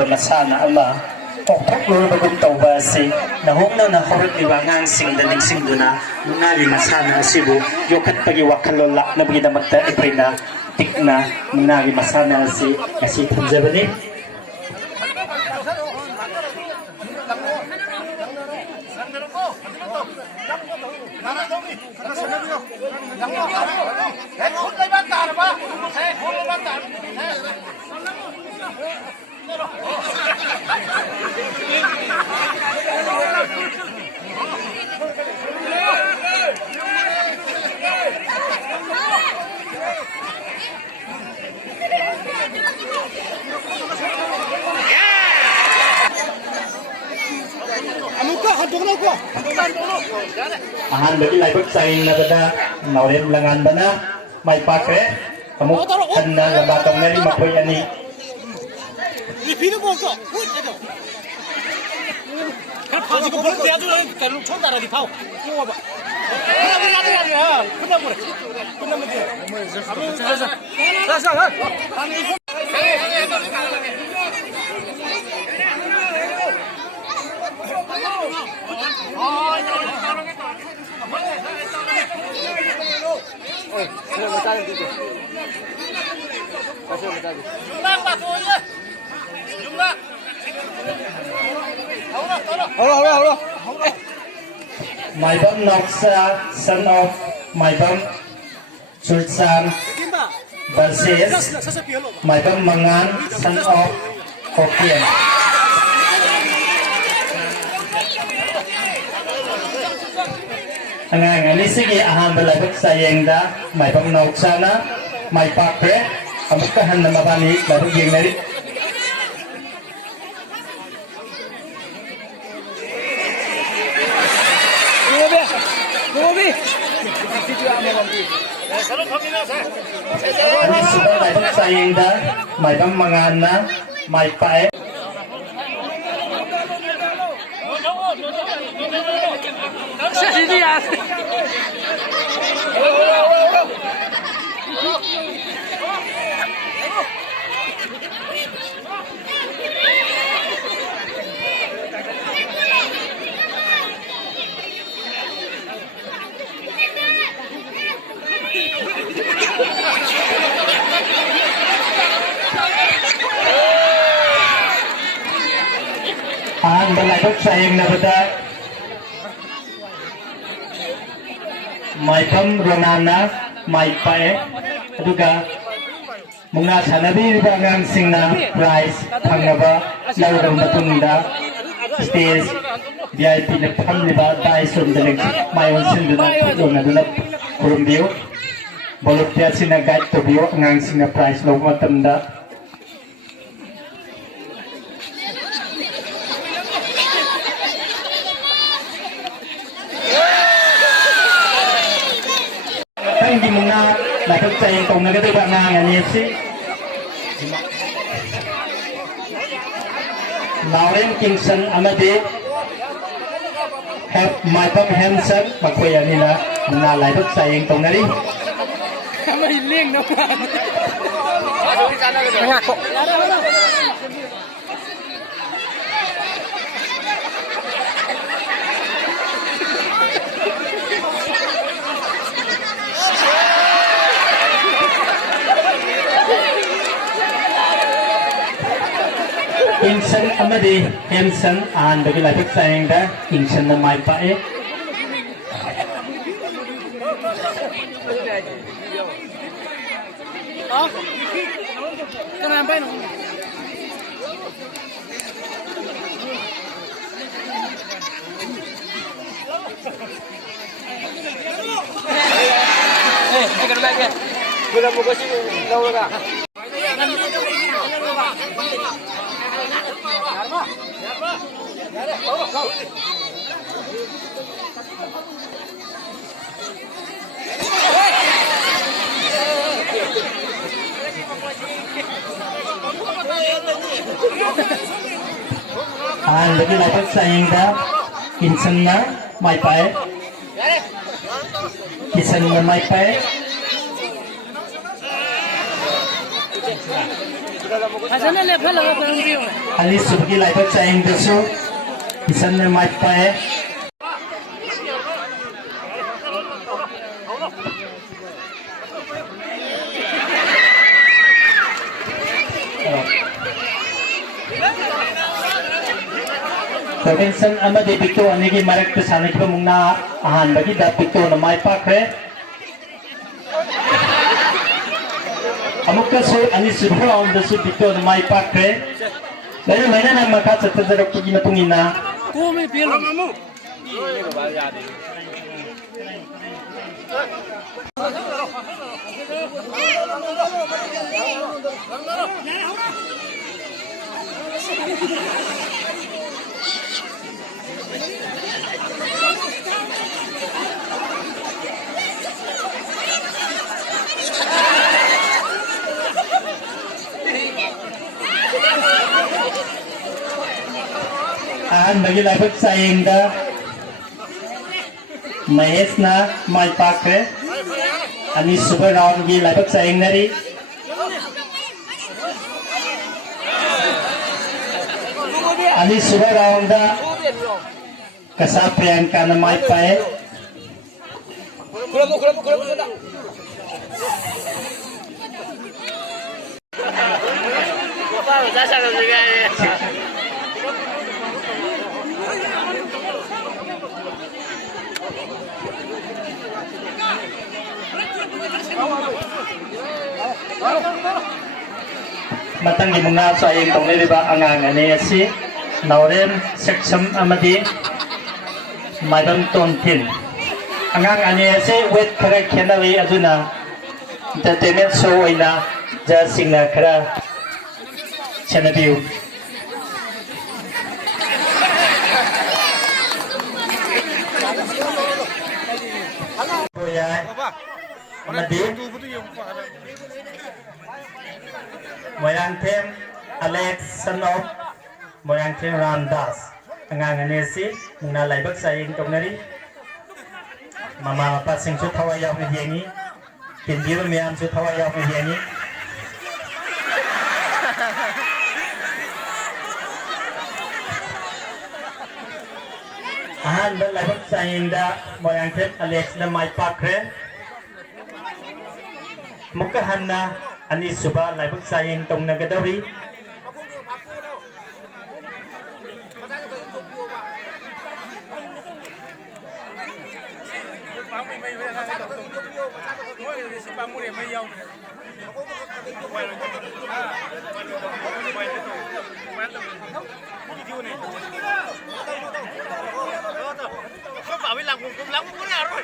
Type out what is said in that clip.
ba masana ama okthoklo bagum tawba si nahongna na horot ni bangang sing daning sing duna nunali masana asibu yokat pagi wakalola na bagi damat iprina tikna nunali masana si kasi tunjabani ahan bagi laibut saing na bada naurem langan bana may pakre kamu kanna labatong nari makoy ani 지금 벌써 대야주는 결국 총다라 니 파오 이거 봐 끝나버려 끝나면 돼 자자 Maibam Noksa, son of Maibam Sultan versus Maibam Mangan, son of Hokkien. Ang ini sige ahan balabot sa yengda Maibam Noksa na may pakre kamukahan na mabani baru yung nari. Ini sudah dapat sayang dah, macam mengana, mai pae. Ang balabot sayang na bada Maibam Ronana Maipae aduga mga sanabi bangang sing na prize pangaba lawrang matunda stage VIP na pamliba tayo sundalig mayon sinduna yung nadulap kurumbiyo bolot niya sinagay tubiyo ang sing na prize lawang matunda hindi mo na napagsayin kung nagatiba nga nga niya si Lauren Kingston Amade have Michael Hansen magkuya nila na napagsayin kung nari mahiling naman ngako Kingston Amade Hansen and bagi lapik sayang dah Kingston na may pae kenapa ini kena lagi guna mo kasi daw ka bagi lapik sayang dah Kingston na may pae Kingston na may pae Asana level laga parang biyo. Anisubagi laibak sayang dasu isan na mai pae Robinson amadi Victor anigi marak tu sana kita mungna ahan bagi dah Victor na mai pakre amukka so anisubagi on dasu Victor na mai pakre lalu mana nak makan setelah pergi matungina Kumi biyo. Ahan bagi laibak sayang dah Mahesh na mai pakre ani super round gi laibak sayang nari ani super round da kasapriyan ka na mai pae 그럼 된다. 오빠 자샤가 지금 matang gi muna sayang tong ni ba angang ani si Nauren seksam amadi Madam Tontin angang ani si wet kara kenali aduna entertainment show ina ja singna kara chanabiu Boya amadi Moyang Tem Alex Sanop Moyang Tem Ramdas angang ani si muna laibak sayang tong nari mama papa sing su thawai yaw ni yengi kindir miam su thawai yaw ni yengi ahan ba laibak sayang da Moyang Tem Alex na mai pakre mukahan na ani suba laibak sayang tong nagadawi Không bảo với làm cùng lắm cũng là rồi.